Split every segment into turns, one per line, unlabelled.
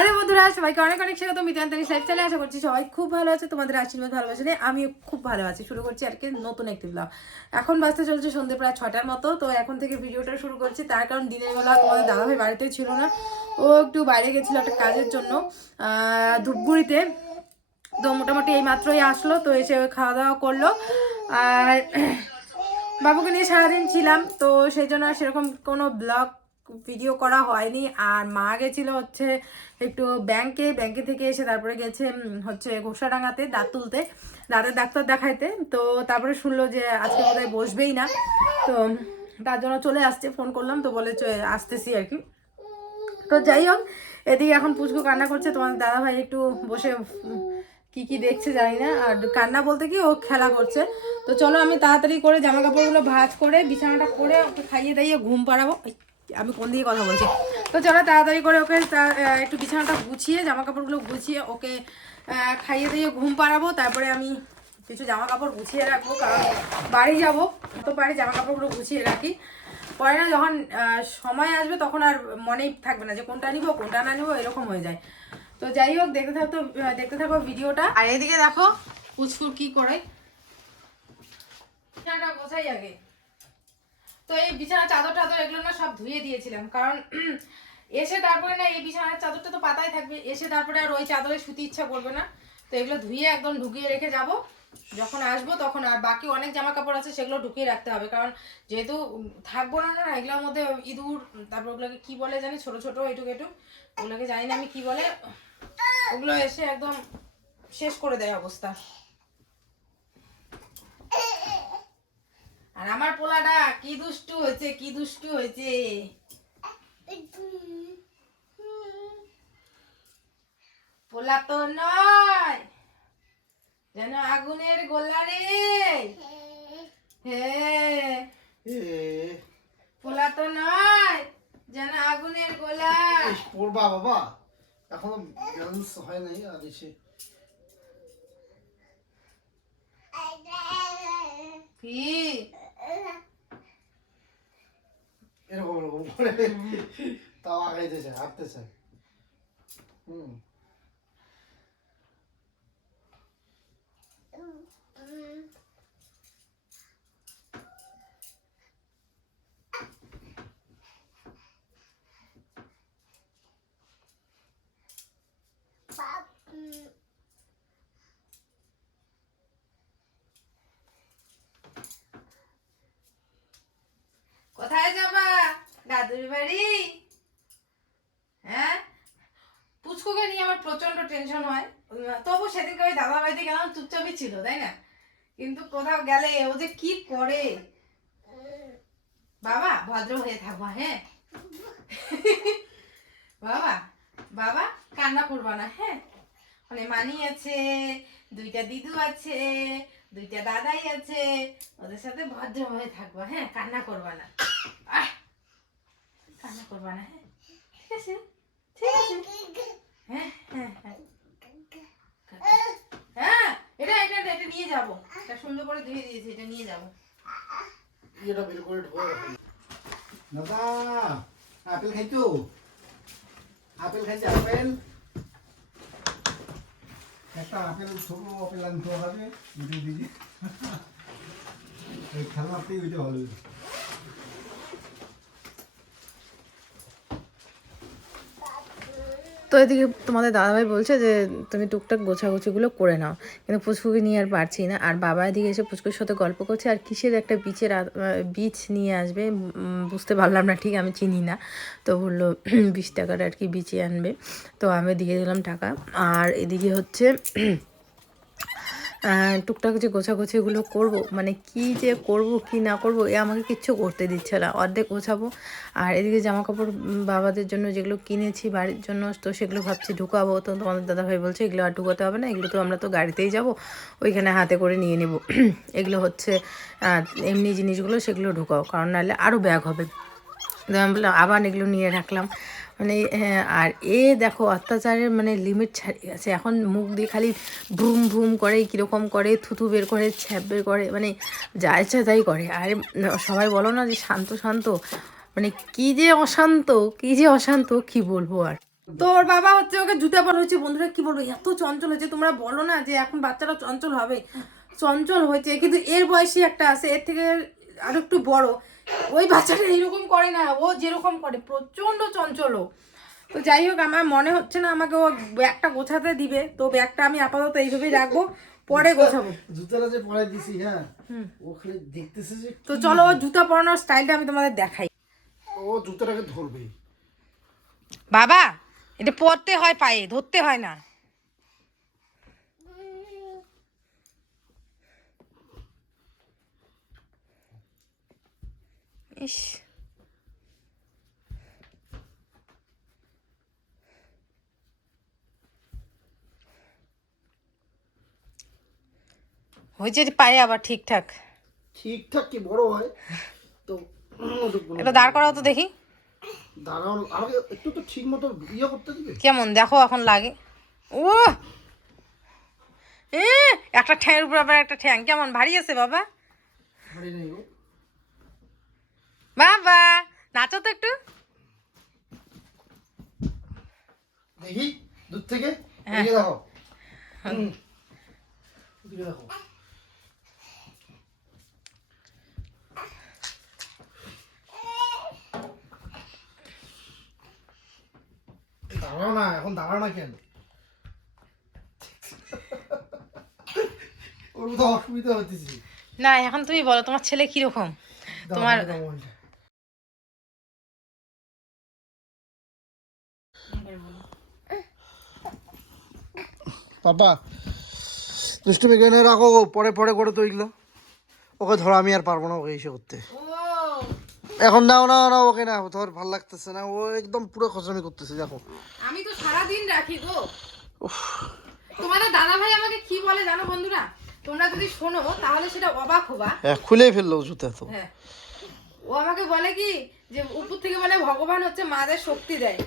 Hello বন্ধুরা, সবাইকে অনেক অনেক স্বাগত। মিতান্তানি লাইফস্টাইলে আশা করছি সবাই খুব ভালো আছে। তোমাদের আশীর্বাদ, ভালোবাসা নিয়ে আমি খুব ভালো আছি। শুরু করছি আজকে নতুন একটি ব্লগ এখন বাজতে চলছে সন্ধ্যে প্রায় ছটার মতো। তো এখন থেকে ভিডিওটা শুরু করছি। তার কারণ দিনের বেলা তোমাদের দাদাভাই বাড়িতে ছিল না। ও একটু বাইরে গেছিল একটা কাজের জন্য ধূপগুড়িতে। তো মোটামুটি এই মাত্রই আসলো, তো এসে খাওয়া দাওয়া করল। আর বাবুকে নিয়ে সারাদিন ছিলাম, তো সেই জন্য সেরকম কোনো ব্লগ ভিডিও করা হয়নি। আর মা গেছিল হচ্ছে একটু ব্যাংকে ব্যাংকে থেকে এসে তারপরে গেছে হচ্ছে ঘোষাডাঙ্গাতে দাঁত তুলতে, দাঁতের ডাক্তার দেখাইতে। তো তারপরে শুনলো যে আজকে বোধহয় বসবেই না। তো তার জন্য চলে আসছে, ফোন করলাম, তো বলে আসতেছি আর কি। তো যাই হোক, এদিকে এখন পুচকু কান্না করছে তোমার দাদা ভাই একটু বসে কি কি দেখছে জানি না। আর কান্না বলতে কি ও খেলা করছে। তো চলো আমি তাড়াতাড়ি করে জামা কাপড়গুলো ভাজ করে, বিছানাটা করে ওকে খাইয়ে দাইয়ে ঘুম পাড়াবো। আমি কোন দিকে কথা বলছি? তো চলো তাড়াতাড়ি করে ওকে একটু বিছানাটা গুছিয়ে জামা কাপড়গুলো গুছিয়ে ওকে খাইয়ে দিয়ে ঘুম পাড়াবো। তারপরে আমি কিছু জামা কাপড় গুছিয়ে রাখব কারণ বাড়ি যাব তো বাড়ি জামা কাপড়গুলো গুছিয়ে রাখি। পরে না যখন সময় আসবে তখন আর মনেই থাকবে না যে কোনটা নিবো কোনটা না নিবো এরকম হয়ে যায়। তো যাই হোক দেখতে থাকতো দেখতে থাকো ভিডিওটা। আর এদিকে দেখো। পুচকুর কি করে? গোছাই আগে। তো এই বিছানা চাদর টাদর এগুলো না সব ধুয়ে দিয়েছিলাম। কারণ এসে তারপরে না এই বিছানার চাদরটা তো পাতায় থাকবে, এসে তারপরে আর ওই চাদরে শুতে ইচ্ছা করবে না। তো এগুলো ধুয়ে একদম ঢুকিয়ে রেখে যাব। যখন আসব তখন আর বাকি অনেক জামা কাপড় আছে সেগুলো ঢুকিয়ে রাখতে হবে। কারণ যেহেতু থাকব না না, এগুলোর মধ্যে ইঁদুর, তারপর ওগুলোকে কী বলে জানি, ছোট ছোট, এটুক এটুক, ওগুলোকে জানি না আমি কি বলে, ওগুলো এসে একদম শেষ করে দেয় অবস্থা আর আমার পোলাটা কি দুষ্টু হয়েছে কি দুষ্টু হয়েছে? পোলা তো নয় যেন আগুনের গোলা রে। হ্যাঁ পোলা তো নয় যেন আগুনের গোলা।
পড়বা বাবা এখনও ব্যালেন্স হয় নাই আর এসে।
কি?
তাও আগাইতে চায় হাঁটতে চায় হুম
কোথায় যাবা দাদুর বাড়ি? হ্যাঁ? পুচকুকে নিয়ে আমার প্রচণ্ড টেনশন হয়। তবু সেদিনকে ওই দাদা বাড়িতে গেলাম, চুপচাপই ছিল, তাই না? কিন্তু কোথাও গেলে ও যে কি করে? বাবা, ভদ্র হয়ে থাকবা হ্যাঁ? বাবা বাবা, কান্না করবা না হ্যাঁ? মানে মানি আছে, দুইটা দিদু আছে, দুইটা দাদাই আছে, ওদের সাথে ভদ্র হয়ে থাকবা হ্যাঁ? কান্না করবা না। কান্না করবা না হ্যাঁ ঠিক আছে ঠিক আছে হ্যাঁ হ্যাঁ হ্যাঁ হ্যাঁ এটা এটা এটা নিয়ে যাব এটা সুন্দর করে ধুয়ে দিয়েছি এটা নিয়ে যাব
ইয়েটা বের করে ঢোকা দাদা আপেল খাইতো আপেল খাইছে আপেল একটা আপেল ছোট আপেল আনতে হবে দুটো দিদি এই খেলনাতেই ওইটা হলো
তো এদিকে তোমাদের দাদাভাই বলছে যে, তুমি টুকটাক গোছাগুছিগুলো করে নাও। কিন্তু পুচকুকে নিয়ে আর পারছি না। আর বাবা এদিকে এসে পুচকুর সাথে গল্প করছে, আর কিসের একটা বীচের বীজ নিয়ে আসবে? বুঝতে পারলাম না, ঠিক আমি চিনি না। তো বলল, বিশ টাকাটা আর কি বিচে আনবে। তো আমি দিয়ে দিলাম টাকা। আর এদিকে হচ্ছে টুকটাক যে গোছাগুছিগুলো করব মানে কি যে করব, কি না করব, এ আমাকে কিচ্ছু করতে দিচ্ছে না। অর্ধেক গোছাবো, আর এদিকে জামা কাপড় বাবাদের জন্য যেগুলো কিনেছি, বাড়ির জন্য তো সেগুলো ভাবছি ঢুকাবো। তো তোমাদের দাদাভাই বলছে, এগুলো আর ঢুকাতে হবে না, এগুলো তো আমরা তো গাড়িতেই যাব, ওইখানে হাতে করে নিয়ে নেব। এগুলো হচ্ছে এমনি জিনিসগুলো সেগুলো ঢুকাও, কারণ নাহলে আরও ব্যাগ হবে। আমি বললাম, আবার এগুলো নিয়ে রাখলাম। মানে হ্যাঁ, আর এ দেখো অত্যাচারের মানে লিমিট ছাড়িয়ে গেছে। এখন মুখ দিয়ে খালি ভ্রুম ভ্রুম করে কীরকম করে থুতু বের করে ছ্যাপ বের করে মানে যা ইচ্ছা তাই করে। আর সবাই বলো না যে শান্ত শান্ত মানে কি যে অশান্ত কি যে অশান্ত কি বলব আর।
তোর বাবা হচ্ছে ওকে জুতা পর হয়েছে। বন্ধুরা কি বলব এত চঞ্চল হয়েছে। তোমরা বলো না যে এখন বাচ্চারা চঞ্চল হবে। চঞ্চল হয়েছে কিন্তু এর বয়সী একটা আছে এর থেকে আরও একটু বড়। ওই বাচ্চাটা এরকম করে না ও যেরকম করে প্রচণ্ড চঞ্চল। তো যাই হোক আমার মনে হচ্ছে না আমাকে ও ব্যাগটা গোছাতে দিবে তো ব্যাগটা আমি আপাতত এইভাবেই রাখব পরে গোছাবো।
জুতাটা যে পরে দিছি হ্যাঁ। ওখানে দেখতেছে যে
তো চলো ও জুতা পরানোর স্টাইলটা আমি তোমাদের দেখাই।
ও জুতাটাকে ধরবে
বাবা এটা পরতে হয় পায়ে ধরতে হয় না। ইস হয়েছে পায়ে আবার ঠিকঠাক।
ঠিকঠাক কি বড় হয়? তো
এটা দাঁড় করাও তো দেখি।
দাঁড়াও আমাকে একটু তো ঠিক মতো ইয়ে করতে দিবে।
কেমন? দেখো এখন লাগে। ও এ একটা ঠ্যাংয়ের উপর আবার একটা ঠ্যাং। কেমন? ভারী আছে বাবা।
হারিয়ে নেই গো
বাবা নাচো তো একটু
দেখি দূর থেকে এদিকে দেখো। হুম। এদিকে দেখো। দাঁড়াও না এখন দাঁড়াও না কেন? ওর তো অসুবিধা হতেছি
না এখন তুমি বলো তোমার ছেলে কীরকম? তোমার
পাপা দুষ্টুমি কেনে রাখো পরে পরে করে তো এগুলো। ওকে ধরো আমি আর পারব না ওকে এসে করতে। এখন নাও না না ওকে না ধর ভালো লাগতেছে না ও একদম পুরো খসরামি করতেছে দেখো।
আমি তো সারা দিন রাখি গো। তোমাদের দাদা ভাই আমাকে কি বলে জানো বন্ধুরা? তোমরা যদি শোনো তাহলে সেটা অবাক হবা।
হ্যাঁ খুলেই ফেলল জুতা তো।
হ্যাঁ। ও আমাকে বলে কি যে উপর থেকে বলে ভগবান হচ্ছে মাদের শক্তি দেয়।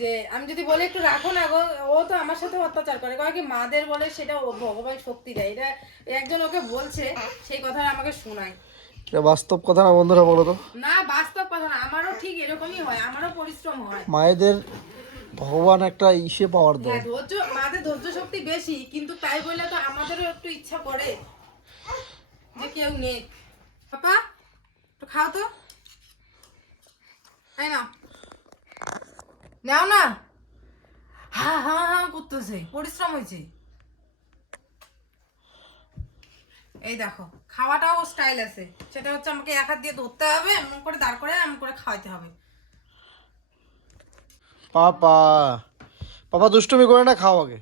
যে আমি যদি বলি একটু রাখো না গো ও তো আমার সাথে অত্যাচার করে। কয় কি মাদের বলে সেটা ও ভগবান শক্তি দেয়। এটা একজন ওকে বলছে সেই কথা আমাকে শোনায়।
বাস্তব কথা না বন্ধুরা বলো তো?
না বাস্তব কথা না আমারও ঠিক এরকমই হয় আমারও পরিশ্রম হয়।
মায়েদের ভগবান একটা ইসে পাওয়ার
হ্যাঁ
দেয়
ধৈর্য মাদের ধৈর্য শক্তি বেশি কিন্তু তাই বললে তো আমাদেরও একটু ইচ্ছা করে যে কেউ নেই। পাপা একটু খাও তো। এই নাও। নাও না। হা হা হা করতেছে। পরিশ্রম হয়েছে। এই দেখো খাওয়াটাও স্টাইল আছে। সেটা হচ্ছে আমাকে এক হাত দিয়ে ধরতে হবে এমন করে দাঁড় করে এমন করে খাওয়াতে হবে।
পাপা পাপা দুষ্টুমি করে না খাও আগে।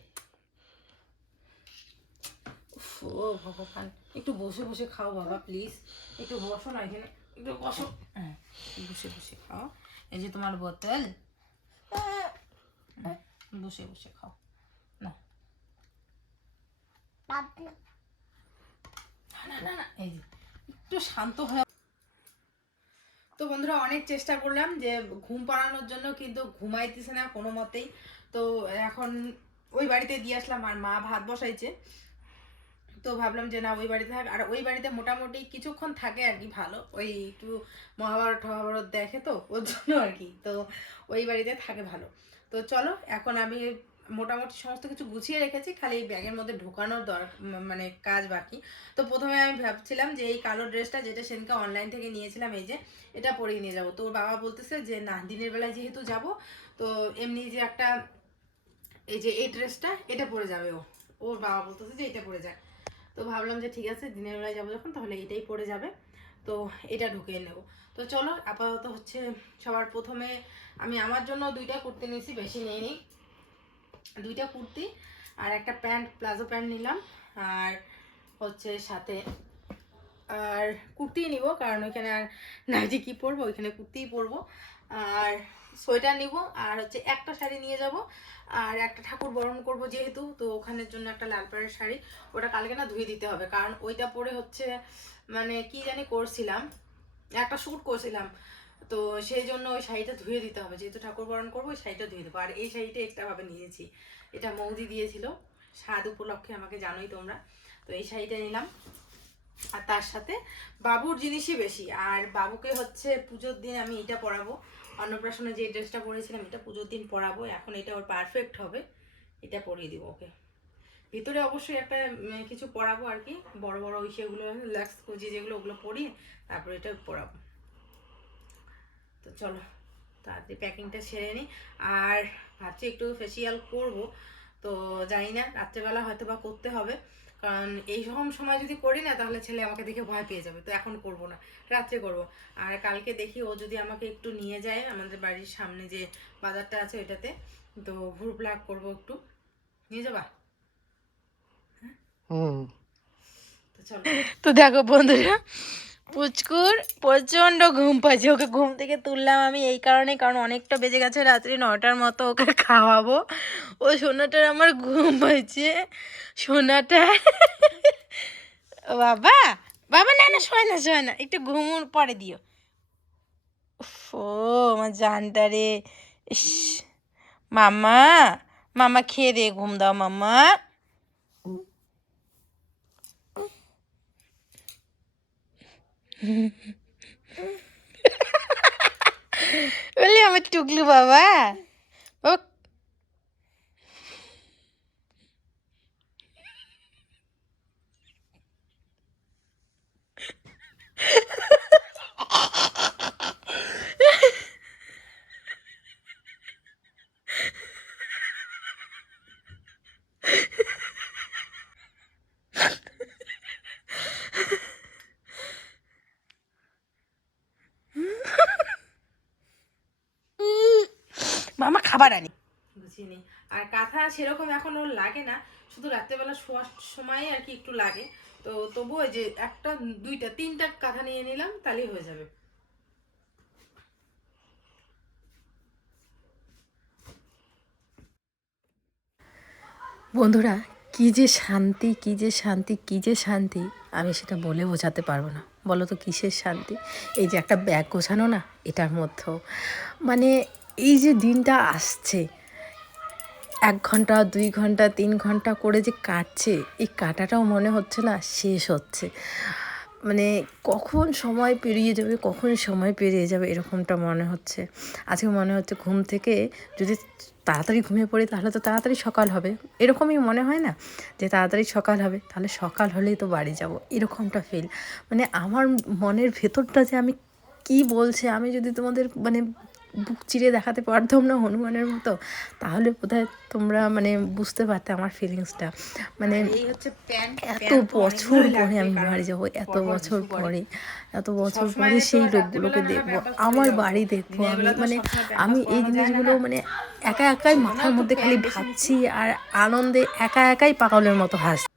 ও ভগবান একটু বসে বসে খাও বাবা প্লিজ একটু বসো না এখানে একটু বসো। হ্যাঁ, বসে বসে খাও। এই যে তোমার বোতল। বসে একটু শান্ত হয়ে তো বন্ধুরা, অনেক চেষ্টা করলাম যে ঘুম পাড়ানোর জন্য, কিন্তু ঘুমাইতেছে না কোনো মতেই তো এখন ওই বাড়িতে দিয়ে আসলাম, আর মা ভাত বসাইছে। তো ভাবলাম যে না, ওই বাড়িতে থাক। আর ওই বাড়িতে মোটামুটি কিছুক্ষণ থাকে আর কি ভালো। ওই একটু মহাভারত মহাভারত দেখে তো, ওর জন্য আর কি। তো ওই বাড়িতে থাকে ভালো। তো চলো, এখন আমি মোটামুটি সমস্ত কিছু গুছিয়ে রেখেছি, খালি এই ব্যাগের মধ্যে ঢোকানোর দরকার মানে কাজ বাকি। তো প্রথমে আমি ভাবছিলাম যে এই কালো ড্রেসটা যেটা সেদিনকে অনলাইন থেকে নিয়েছিলাম, এই যে, এটা পরিয়ে নিয়ে যাব। তো ওর বাবা বলতেছে যে, না, দিনের বেলায় যেহেতু যাব, তো এমনি যে একটা, এই যে এই ড্রেসটা, এটা পরে যাবে ও। ওর বাবা বলতেছে যে, এটা পরে যায় তো ভাবলাম যে ঠিক আছে, দিনের বেলায় যাব যখন, তাহলে এটাই পরে যাবে। তো এটা ঢুকিয়ে নেব। তো চলো, আপাতত হচ্ছে সবার প্রথমে আমি আমার জন্য দুইটা কুর্তি নিয়েছি, বেশি নিইনি দুইটা কুর্তি আর একটা প্যান্ট, প্লাজো প্যান্ট নিলাম। আর হচ্ছে সাথে আর কুর্তি নিব, কারণ ওইখানে আর নাইটি কী পরবো, ওইখানে কুর্তিই পরবো। আর সোয়েটার নিব, আর হচ্ছে একটা শাড়ি নিয়ে যাব। আর একটা ঠাকুর বরণ করব যেহেতু, তো ওখানের জন্য একটা লাল পাড়ের শাড়ি। ওটা কালকে না ধুয়ে দিতে হবে, কারণ ওইটা পরে হচ্ছে মানে কি জানি করছিলাম, একটা শ্যুট করছিলাম। তো সেই জন্য ওই শাড়িটা ধুয়ে দিতে হবে, যেহেতু ঠাকুর বরণ করব, ওই শাড়িটা ধুয়ে দেবো। আর এই শাড়িটা এক্সট্রাভাবে নিয়েছি, এটা মৌদি দিয়েছিল, স্বাদ উপলক্ষে আমাকে জানোই তোমরা। তো এই শাড়িটা নিলাম, আর তার সাথে বাবুর জিনিসই বেশি। আর বাবুকে হচ্ছে পুজোর দিন আমি এটা পরাবো অন্নপ্রাশনে যে ড্রেসটা পরেছিলাম, এটা পুজোর দিন পরাবো। এখন এটা ওর পারফেক্ট হবে। এটা পরিয়ে দিব ওকে। ভিতরে অবশ্যই একটা কিছু পরাবো আর কি। বড় বড় ওই সেগুলো ল্যাক্স কুচি যেগুলো, ওগুলো পরিয়ে তারপরে এটা পরাবো। তো চলো, তাড়াতাড়ি প্যাকিংটা সেরে নিই আর ভাবছি একটু ফেসিয়াল করব। তো জানি না, রাত্রেবেলা হয়তো বা করতে হবে। কারণ এই রকম সময় যদি করি না তাহলে ছেলে আমাকে দেখে ভয় পেয়ে যাবে। তো এখন করব না রাত্রে করব। আর কালকে দেখি ও যদি আমাকে একটু নিয়ে যায় আমাদের বাড়ির সামনে যে বাজারটা আছে ওইটাতে তো ভুর প্লাগ করব একটু। নিয়ে যাবা?
হ্যাঁ?
তো চলো।
তো দেখো বন্ধুরা পুচকুর প্রচণ্ড ঘুম পাচ্ছে ওকে ঘুম থেকে তুললাম আমি এই কারণে কারণ অনেকটা বেজে গেছে রাত্রি নটার মতো ওকে খাওয়াবো। ও সোনাটার আমার ঘুম পাচ্ছে সোনাটা বাবা বাবা, না না, শোয় না শোয় না, একটু ঘুম পরে দিও। ও আমার জানটা রে, ইস। মামা মামা খেয়ে দে, ঘুম দাও, মামা। বলি আমার টুকলু বাবা ও মামা খাবার আনি।
বুঝিনি। আর কাঁথা সেরকম এখন ওর লাগে না শুধু রাত্রেবেলা শোয়ার সময় আর কি একটু লাগে। তো তবুও ওই যে একটা দুইটা তিনটা কাঁথা নিয়ে নিলাম তাহলেই হয়ে যাবে।
বন্ধুরা কি যে শান্তি কি যে শান্তি কি যে শান্তি আমি সেটা বলে বোঝাতে পারব না। বলো তো কিসের শান্তি? এই যে একটা ব্যাগ গোছানো না এটার মধ্যেও। মানে এই যে দিনটা আসছে, এক ঘণ্টা, দুই ঘণ্টা, তিন ঘণ্টা করে যে কাটছে, এই কাটাটাও মনে হচ্ছে না শেষ হচ্ছে। মানে কখন সময় পেরিয়ে যাবে, কখন সময় পেরিয়ে যাবে এরকমটা মনে হচ্ছে। আজকে মনে হচ্ছে ঘুম থেকে যদি তাড়াতাড়ি ঘুমিয়ে পড়ি, তাহলে তো তাড়াতাড়ি সকাল হবে। এরকমই মনে হয় না যে তাড়াতাড়ি সকাল হবে, তাহলে সকাল হলেই তো বাড়ি যাব। এরকমটা ফিল মানে আমার মনের ভেতরটা যে আমি কি বলছে, আমি যদি তোমাদের মানে বুক চিরে দেখাতে পারতাম না হনুমানের মতো। তাহলে বোধহয় তোমরা মানে বুঝতে পারতে আমার ফিলিংসটা মানে
হচ্ছে
এত বছর পরে আমি বাড়ি যাব এত বছর পরে। এত বছর পরে সেই লোকগুলোকে দেখব আমার বাড়ি দেখব আমি মানে আমি এই জিনিসগুলো মানে একা একাই মাথার মধ্যে খালি ভাবছি আর আনন্দে একা একাই পাগলের মতো হাসছি।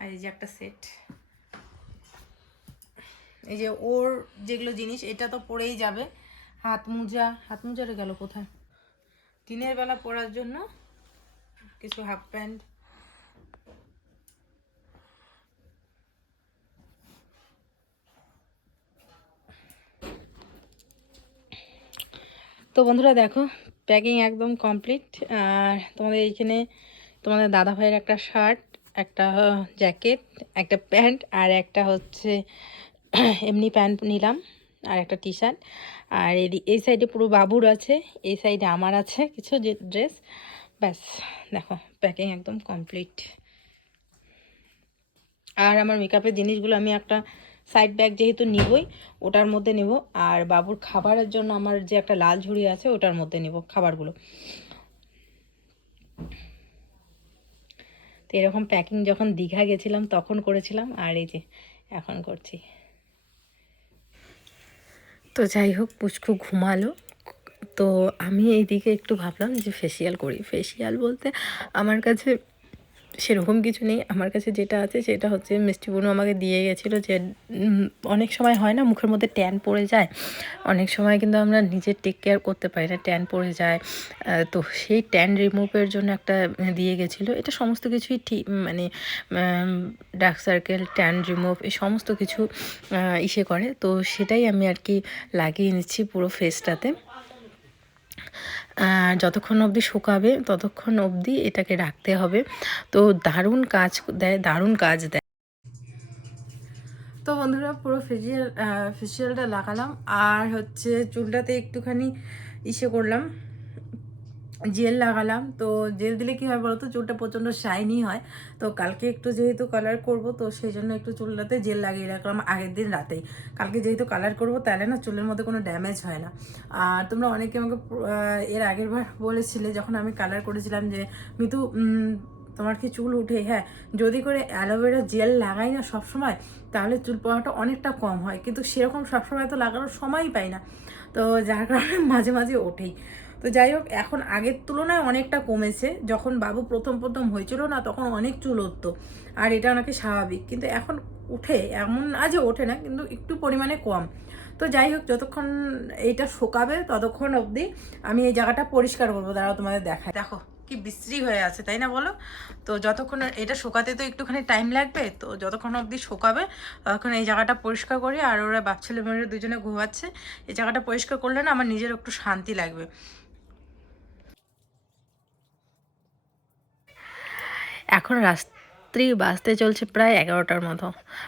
আর এই যে একটা সেট এই যে ওর যেগুলো জিনিস, এটা তো পরেই যাবে। হাত মোজা, হাত মোজারে গেল কোথায়? দিনের বেলা পরার জন্য কিছু হাফ প্যান্ট।
তো বন্ধুরা দেখো, প্যাকিং একদম কমপ্লিট। আর তোমাদের এইখানে তোমাদের দাদা ভাইয়ের একটা শার্ট, একটা জ্যাকেট, একটা প্যান্ট, আর একটা হচ্ছে এমনি প্যান্ট নিলাম আর একটা টি শার্ট আর এদি- এই সাইডে পুরো বাবুর আছে, এই সাইডে আমার আছে কিছু যে, ড্রেস। ব্যাস, দেখো, প্যাকিং একদম কমপ্লিট। আর আমার মেকআপের জিনিসগুলো আমি একটা সাইড ব্যাগ যেহেতু নিবই, ওটার মধ্যে নেব। আর বাবুর খাবারের জন্য আমার যে একটা লাল ঝুড়ি আছে, ওটার মধ্যে নেব খাবারগুলো। তো এরকম প্যাকিং যখন দীঘা গেছিলাম, তখন করেছিলাম। আর এই যে, এখন করছি। তো যাই হোক পুচকু ঘুমালো। তো আমি এইদিকে একটু ভাবলাম যে ফেসিয়াল করি। ফেসিয়াল বলতে আমার কাছে সেরকম কিছু নেই। আমার কাছে যেটা আছে সেটা হচ্ছে মিষ্টি বোনও আমাকে দিয়ে গেছিল যে অনেক সময় হয় না মুখের মধ্যে ট্যান পড়ে যায়? অনেক সময় কিন্তু আমরা নিজে টেক কেয়ার করতে পারি না, ট্যান পড়ে যায়। তো সেই ট্যান রিমুভের জন্য একটা দিয়ে গেছিল। এটা সমস্ত কিছুই ঠিক মানে ডার্ক সার্কেল ট্যান রিমুভ এই সমস্ত কিছু ইসে করে। তো সেটাই আমি আর কি লাগিয়ে নিচ্ছি পুরো ফেসটাতে যতক্ষণ অবধি শুকাবে, ততক্ষণ অবধি এটাকে রাখতে হবে। তো দারুণ কাজ দেয়, দারুণ কাজ দেয়।
তো বন্ধুরা, পুরো ফেসিয়াল ফেসিয়ালটা লাগালাম। আর হচ্ছে চুলটাতে একটুখানি ইসে করলাম। জেল লাগালাম। তো জেল দিলে কী হয় বলতো? চুলটা প্রচণ্ড শাইনি হয়। তো কালকে একটু যেহেতু কালার করব, তো সেই জন্য একটু চুলটাতে জেল লাগিয়ে রাখলাম আগের দিন রাতেই। কালকে যেহেতু কালার করব, তাহলে না চুলের মধ্যে কোনো ড্যামেজ হয় না। আর তোমরা অনেকে আমাকে এর আগের বার বলেছিলে যখন আমি কালার করেছিলাম যে, মিতু তোমার কি চুল উঠে? হ্যাঁ যদি করে অ্যালোভেরা জেল লাগাই না সবসময়, তাহলে চুল পড়াটা অনেকটা কম হয়। কিন্তু সেরকম সবসময় তো লাগানোর সময়ই পাই না। তো যার কারণে মাঝে মাঝে ওঠেই। তো যাই হোক, এখন আগের তুলনায় অনেকটা কমেছে। যখন বাবু প্রথম প্রথম হয়েছিল না, তখন অনেক চুল উঠতো। আর এটা নাকি স্বাভাবিক। কিন্তু এখন উঠে, এমন আজও ওঠে না, কিন্তু একটু পরিমাণে কম। তো যাই হোক, যতক্ষণ এইটা শোকাবে, ততক্ষণ অবধি আমি এই জায়গাটা পরিষ্কার করব। দাঁড়াও, তোমাদের দেখায় দেখো, কি বিশ্রী হয়ে আছে, তাই না বলো? তো যতক্ষণ এটা শোকাতে তো একটুখানি টাইম লাগবে, তো যতক্ষণ অবধি শোকাবে, ততক্ষণ এই জায়গাটা পরিষ্কার করি। আর ওরা বাপ, ছেলে, মেয়েরা দুজনে ঘুমাচ্ছে, এই জায়গাটা পরিষ্কার করলে না আমার নিজের একটু শান্তি লাগবে।
এখন রাত্রি বাজতে চলছে প্রায় এগারোটার মতো।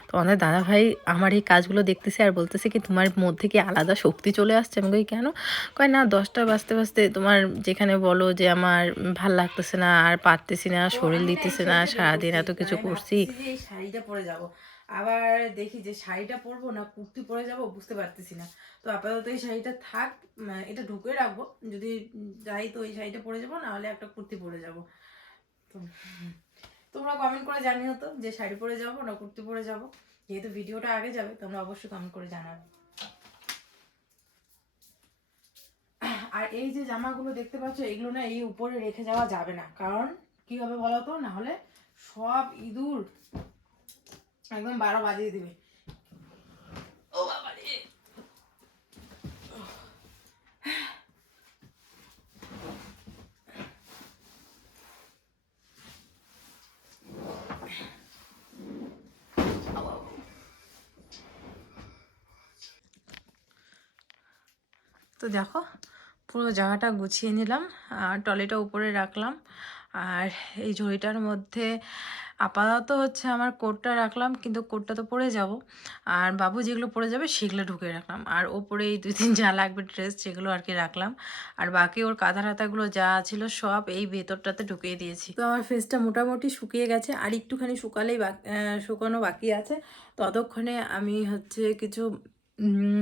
তো আমাদের দাদা ভাই আমার এই কাজগুলো দেখতেছে আর বলতেছে কি, তোমার মধ্যে কি আলাদা শক্তি চলে আসছে? আমি কই, কেন? কয়, না, দশটা বাজতে বাজতে তোমার যেখানে বলো যে আমার ভালো লাগতেছে না, আর পারতেছি না, শরীর দিতেছে না, সারাদিন এত কিছু করছি।
শাড়িটা পরে যাব। আবার দেখি যে শাড়িটা পরবো না, কুর্তি পরে যাব, বুঝতে পারতেছি না। তো আপাতত এই শাড়িটা থাক এটা ঢুকে রাখব। যদি যাই তো এই শাড়িটা পরে যাব নাহলে একটা কুর্তি পরে যাব। তো তোমরা কমেন্ট করে জানিও তো যে শাড়ি পরে যাব না কুর্তি পরে যাব। যেহেতু ভিডিওটা আগে যাবে, তোমরা অবশ্যই কমেন্ট করে জানাবে। আর এই যে জামাগুলো দেখতে পাচ্ছ, এগুলো না এই উপরে রেখে যাওয়া যাবে না। কারণ কি হবে বলো তো না হলে সব ইঁদুর একদম বারো বাজিয়ে দিবে ও বাবা রে তো দেখো, পুরো জায়গাটা গুছিয়ে নিলাম, আর টলিটা উপরে রাখলাম। আর এই ঝুড়িটার মধ্যে আপাতত হচ্ছে আমার কোটটা রাখলাম, কিন্তু কোটটা তো পরে যাব। আর বাবু যেগুলো পরে যাবে সেগুলো ঢুকে রাখলাম। আর ওপরে এই দুই তিন যা লাগবে ড্রেস, সেগুলো আর কি রাখলাম। আর বাকি ওর কাঁথা টাতাগুলো যা ছিল সব এই ভেতরটাতে ঢুকিয়ে দিয়েছি। তো আমার ফেসটা মোটামুটি শুকিয়ে গেছে, আর একটুখানি শুকালেই শুকানো বাকি আছে। ততক্ষণে আমি হচ্ছে কিছু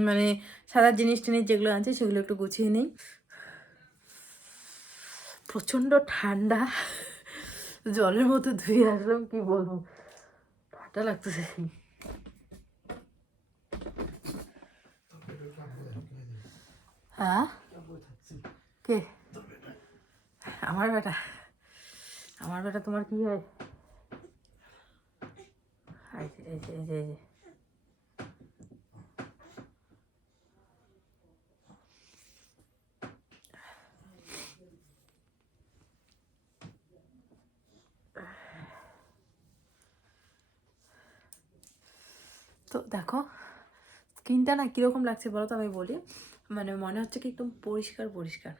মানে সাদা জিনিস টিনিস যেগুলো আছে সেগুলো একটু গুছিয়ে নিই। প্রচণ্ড ঠান্ডা। জলের মতো ধুয়ে আসলাম কি বলব? ঠান্ডা লাগতেছে। হ্যাঁ? কে? আমার বেটা। আমার বেটা তোমার কি হয়? এই যে, এই যে, তো দেখো, স্কিনটা না কীরকম লাগছে বলো তো আমি বলি। মানে মনে হচ্ছে কি একদম পরিষ্কার পরিষ্কার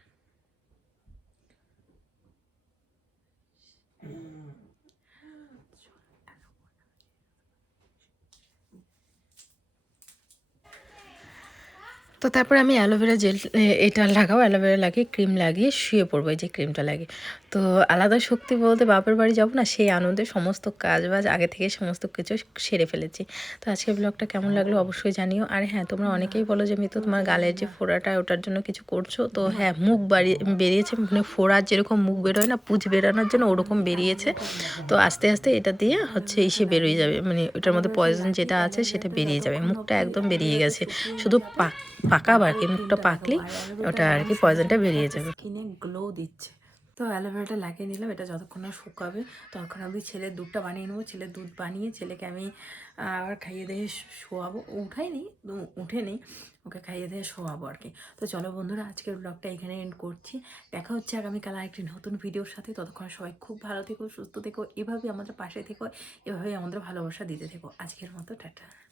তো তারপরে আমি অ্যালোভেরা জেল এটা লাগাও, অ্যালোভেরা লাগিয়ে ক্রিম লাগিয়ে শুয়ে পড়ব এই যে ক্রিমটা লাগিয়ে। তো আলাদা শক্তি বলতে বাপের বাড়ি যাব না, সেই আনন্দে সমস্ত কাজ বাজ আগে থেকে সমস্ত কিছু সেরে ফেলেছি। তো আজকের ব্লগটা কেমন লাগল অবশ্যই জানিও। আর হ্যাঁ তোমরা অনেকেই বলো যে মিতু, তোমার গালের যে ফোড়াটা, ওটার জন্য কিছু করছ? তো হ্যাঁ মুখ বাড়িয়ে বেরিয়েছে মানে ফোড়ার যেরকম মুখ বেরোয় না, পুঁজ বেরানোর জন্য ওরকম বেরিয়েছে। তো আস্তে আস্তে এটা দিয়ে হচ্ছে ইসে বেরিয়ে যাবে মানে ওটার মধ্যে পয়জন যেটা আছে সেটা বেরিয়ে যাবে, মুখটা একদম বেরিয়ে গেছে। শুধু পাক পাকাবো আর কি মুখটা পাকলি ওটা আর কি পয়জনটা বেরিয়ে যাবে।
কিনে গ্লো দিচ্ছে। তো অ্যালোভেরাটা লাগিয়ে নিলাম, এটা যতক্ষণ না শুকাবে, ততক্ষণ আমি ছেলের দুধটা বানিয়ে নেব। ছেলের দুধ বানিয়ে ছেলেকে আমি আবার খাইয়ে দিয়ে শোয়াবো। উঠাইনি উ- উঠে নেই ওকে খাইয়ে দিয়ে শোয়াবো আর কি। তো চলো বন্ধুরা, আজকের ব্লগটা এখানে এন্ড করছি। দেখা হচ্ছে আগামীকাল আরেকটি নতুন ভিডিওর সাথে। ততক্ষণ সবাই খুব ভালো থেকো, সুস্থ থেকো, এভাবেই আমাদের পাশে থেকো, এভাবেই আমাদের ভালোবাসা দিতে থেকো। আজকের মতো, টাটা।